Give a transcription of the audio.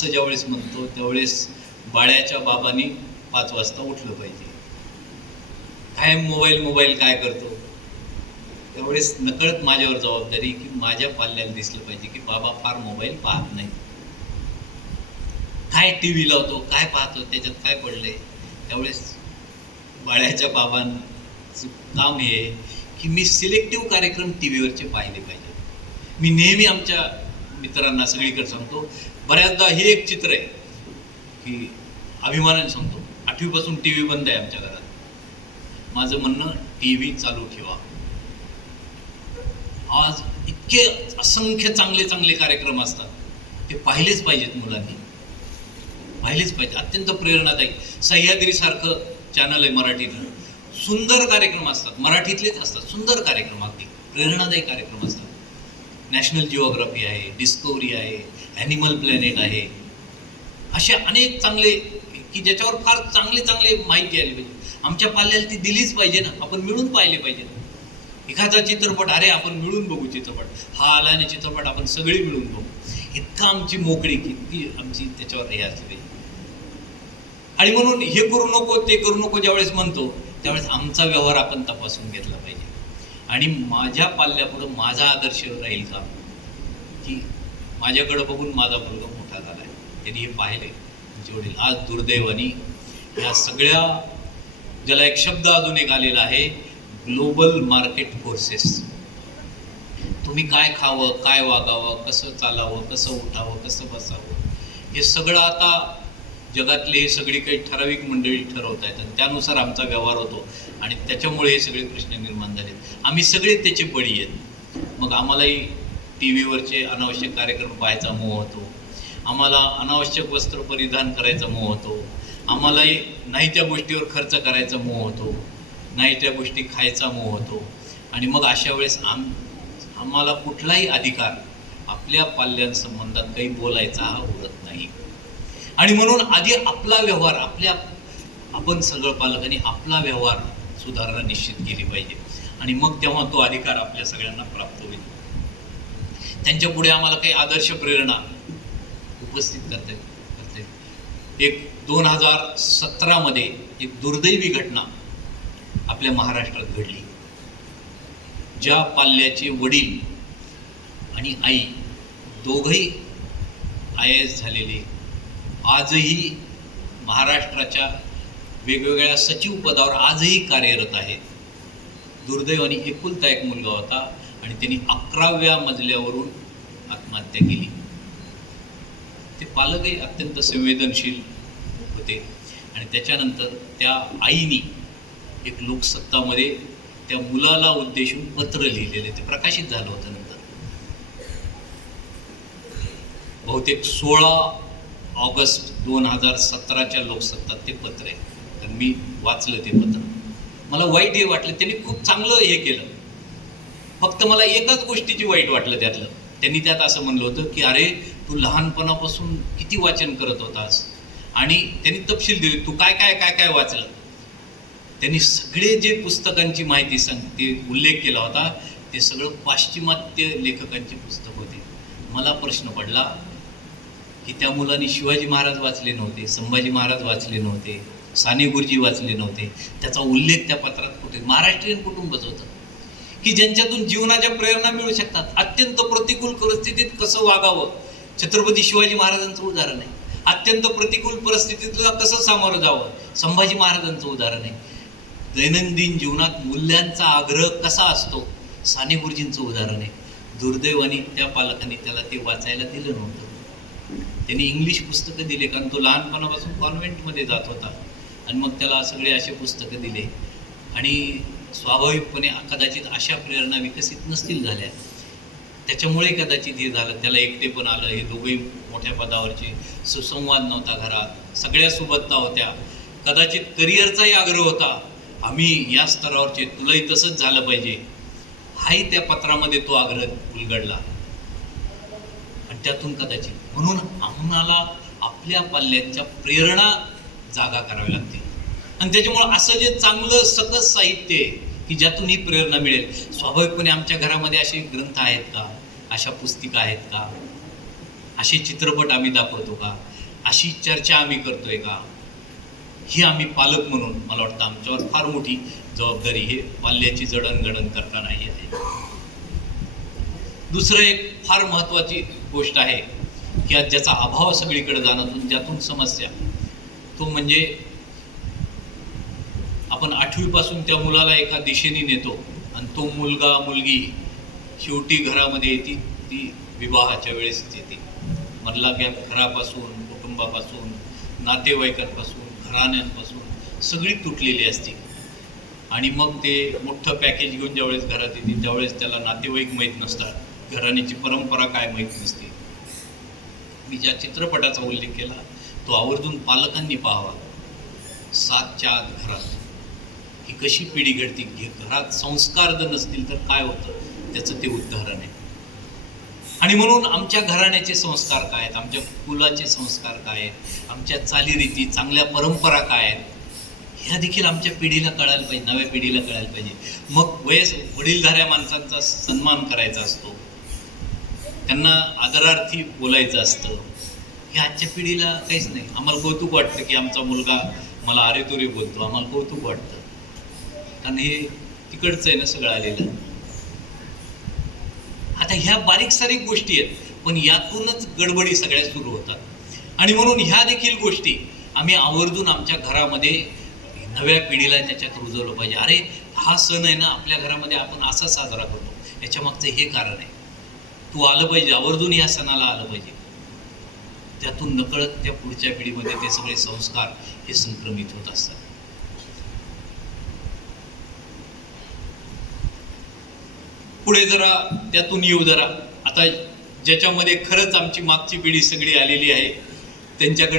असं ज्यावेळेस म्हणतो त्यावेळेस बाळ्याच्या बाबांनी पाच वाजता उठलं पाहिजे. काय मोबाईल मोबाईल काय करतो? त्यावेळेस नकळत माझ्यावर जबाबदारी की माझ्या पाल्याला दिसलं पाहिजे की बाबा फार मोबाईल पाहत नाही. काय टी व्ही लावतो काय पाहतो त्याच्यात काय पडलंय? त्यावेळेस बाळ्याच्या बाबांचं काम हे आहे की मी सिलेक्टिव्ह कार्यक्रम टी व्हीवरचे पाहिले पाहिजे मी नेहमी आमच्या मित्रांना सगळीकडे सांगतो. बऱ्याचदा हे एक चित्र आहे की अभिमानाने सांगतो. आठवीपासून टी व्ही बंद आहे आमच्या घरात. माझं म्हणणं टी व्ही चालू ठेवा. आज इतके असंख्य चांगले चांगले कार्यक्रम असतात. ते पाहिलेच पाहिजेत मुलांनी. पाहिलेच पाहिजे अत्यंत प्रेरणादायी. सह्याद्रीसारखं चॅनल आहे मराठीतलं सुंदर कार्यक्रम असतात. मराठीतलेच असतात. सुंदर कार्यक्रम अगदी. प्रेरणादायी कार्यक्रम असतात. नॅशनल जिओग्राफी आहे डिस्कवरी आहे ॲनिमल प्लॅनेट आहे. असे अनेक चांगले की ज्याच्यावर फार चांगले चांगले माहिती आली पाहिजे. आमच्या पाल्याला ती दिलीच पाहिजे ना आपण मिळून पाहिले पाहिजे ना. एखादा चित्रपट अरे आपण मिळून बघू चित्रपट. हा आला आणि चित्रपट आपण सगळे मिळून बघू. इतका आमची मोकळी किती आमची त्याच्यावर हे असली पाहिजे आणि म्हणून हे करू नको ते करू नको ज्यावेळेस म्हणतो त्यावेळेस आमचा व्यवहार आपण तपासून घेतला पाहिजे. आणि माझ्या पाल्यापुढं माझा आदर्श राहील का? की माझ्याकडं बघून माझा मुलगा मोठा झाला आहे त्यांनी हे पाहिले त्यांचे वडील आज दुर्दैवानी या सगळ्या ज्याला एक शब्द अजून एक आलेला आहे ग्लोबल मार्केट फोर्सेस. तुम्ही काय खावं काय वागावं कसं चालावं कसं उठावं कसं बसावं हे सगळं आता जगातले हे सगळी काही ठराविक मंडळी ठरवत आहेत आणि त्यानुसार आमचा व्यवहार होतो आणि त्याच्यामुळे हे सगळे प्रश्न निर्माण झाले आम्ही सगळे त्याचे बळी आहेत. मग आम्हालाही टी व्हीवरचे अनावश्यक कार्यक्रम पाहायचा मोह होतो. आम्हाला अनावश्यक वस्त्र परिधान करायचा मोह होतो. आम्हालाही नाही त्या गोष्टीवर खर्च करायचा मोह होतो. नाही त्या गोष्टी खायचा मोह होतो. आणि मग अशा वेळेस आम आम्हाला कुठलाही अधिकार आपल्या पाल्यांसंबंधात काही बोलायचा हा उरत नाही. आणि म्हणून आधी आपला व्यवहार आपल्या आपण सगळं पालकांनी आपला व्यवहार सुधारणा निश्चित केली पाहिजे. आणि मग तेव्हा तो अधिकार आपल्या सगळ्यांना प्राप्त होईल. त्यांच्या पुढे आम्हाला काही आदर्श प्रेरणा उपस्थित करते करते. एक दोन हजार सतरामध्ये एक दुर्दैवी घटना आपल्या महाराष्ट्रात घडली. ज्या पाल्याचे वडील आणि आई दोघंही आय एस झालेले आजही महाराष्ट्राच्या वेगवेगळ्या सचिव पदावर आजही कार्यरत आहेत दुर्दैवाने एकुलता एक मुलगा होता आणि त्यांनी अकराव्या मजल्यावरून आत्महत्या केली. ते पालकही अत्यंत संवेदनशील होते आणि त्याच्यानंतर त्या आईनी एक लोकसत्तामध्ये त्या मुलाला उद्देशून पत्र लिहिलेले ते प्रकाशित झालं होतं नंतर. बहुतेक सोळा ऑगस्ट दोन हजार सतराच्या लोकसत्तात ते पत्र आहे. तर मी वाचलं ते पत्र. मला वाईट हे वाटलं. त्यांनी खूप चांगलं हे केलं. फक्त मला एकाच गोष्टीची वाईट वाटलं त्यातलं. त्यांनी त्यात असं म्हणलं होतं की अरे तू लहानपणापासून किती वाचन करत होतास? आणि त्यांनी तपशील दिली तू काय काय काय काय वाचलं? त्यांनी सगळे जे पुस्तकांची माहिती सांग ते उल्लेख केला होता ते सगळं पाश्चिमात्य लेखकांची पुस्तक होते. मला प्रश्न पडला की त्या मुलांनी शिवाजी महाराज वाचले नव्हते संभाजी महाराज वाचले नव्हते साने गुरुजी वाचले नव्हते. त्याचा उल्लेख त्या पत्रात कुठे? महाराष्ट्रीयन कुटुंबच होतं. की ज्यांच्यातून जीवनाच्या प्रेरणा मिळू शकतात. अत्यंत प्रतिकूल परिस्थितीत कसं वागावं? छत्रपती शिवाजी महाराजांचं उदाहरण आहे. अत्यंत प्रतिकूल परिस्थितीतला कसं सामोरं जावं? संभाजी महाराजांचं उदाहरण आहे. दैनंदिन जीवनात मूल्यांचा आग्रह कसा असतो? साने गुरुजींचं उदाहरण आहे. दुर्दैवाने त्या पालकांनी त्याला ते वाचायला दिलं नव्हतं. त्यांनी इंग्लिश पुस्तकं दिले कारण तो लहानपणापासून कॉन्व्हेंटमध्ये जात होता. आणि मग त्याला सगळे असे पुस्तकं दिले. आणि स्वाभाविकपणे कदाचित अशा प्रेरणा विकसित नसतील झाल्या. त्याच्यामुळे कदाचित हे झालं. त्याला एकटे पण आलं. हे दोघंही मोठ्या पदावरचे सुसंवाद नव्हता घरात. सगळ्या सुबत्ता होत्या. कदाचित करिअरचाही आग्रह होता. आम्ही या स्तरावरचे तुलाही तसंच झालं पाहिजे. हाही त्या पत्रामध्ये तो आग्रह उलगडला. त्यातून कदाचित. म्हणून आम्हाला आपल्या पाल्यांच्या प्रेरणा जागा करावी लागतील आणि त्याच्यामुळं असं जे चांगलं सकस साहित्य आहे की ज्यातून ही प्रेरणा मिळेल. स्वाभाविकपणे आमच्या घरामध्ये असे ग्रंथ आहेत का? अशा पुस्तिका आहेत का? असे चित्रपट आम्ही दाखवतो का? अशी चर्चा आम्ही करतोय का? ही आम्ही पालक म्हणून मला वाटतं आमच्यावर फार मोठी जबाबदारी हे पाल्याची जडणघडण करताना येते. दुसरं एक फार महत्त्वाची गोष्ट आहे की आज ज्याचा अभाव सगळीकडे जाणवतो ज्यातून समस्या. तो म्हणजे आपण आठवीपासून त्या मुलाला एका दिशेने नेतो आणि तो मुलगा मुलगी शेवटी घरामध्ये येते ती विवाहाच्या वेळेस येते. मधला गॅप घरापासून कुटुंबापासून नातेवाईकांपासून घराण्यांपासून सगळी तुटलेली असते. आणि मग ते मोठं पॅकेज घेऊन ज्यावेळेस घरात येते त्यावेळेस त्याला नातेवाईक माहीत नसतात. घराण्याची परंपरा काय माहीत नसते. मी ज्या चित्रपटाचा उल्लेख केला तो आवर्जून पालकांनी पाहावा. सातच्या आत घरात. ही कशी पिढी घडती? घे- घरात संस्कार जर नसतील तर काय होतं? त्याचं ते उदाहरण आहे. आणि म्हणून आमच्या घराण्याचे संस्कार काय आहेत? आमच्या कुलाचे संस्कार काय आहेत? आमच्या चालीरीती चांगल्या परंपरा काय आहेत? ह्या देखील आमच्या पिढीला कळायला पाहिजे नव्या पिढीला कळायला पाहिजे. मग वयस वडीलधाऱ्या माणसांचा सन्मान करायचा असतो. त्यांना आदरार्थी बोलायचं असतं. हे आजच्या पिढीला काहीच नाही. आम्हाला कौतुक वाटतं की आमचा मुलगा मला अरेतुरे बोलतो. आम्हाला कौतुक वाटतं. कारण हे तिकडचं आहे ना सगळं आलेलं. आता ह्या बारीक सारीक गोष्टी आहेत पण यातूनच गडबडी सगळ्या सुरू होतात. आणि म्हणून ह्या देखील गोष्टी आम्ही आवर्जून आमच्या घरामध्ये नव्या पिढीला त्याच्यात रुजवलं पाहिजे. अरे हा सण आहे ना आपल्या घरामध्ये आपण असा साजरा करतो. याच्या मागचं हे कारण आहे. तू आलं पाहिजे आवर्जून या सणाला आलं पाहिजे. त्यातून नकळत त्या पुढच्या पिढीमध्ये ते सगळे संस्कार हे संक्रमित होत असतात. पुढे जरा त्यातून येऊ जरा. आता ज्याच्यामध्ये खरंच आमची मागची पिढी सगळी आलेली आहे त्यांच्याकडे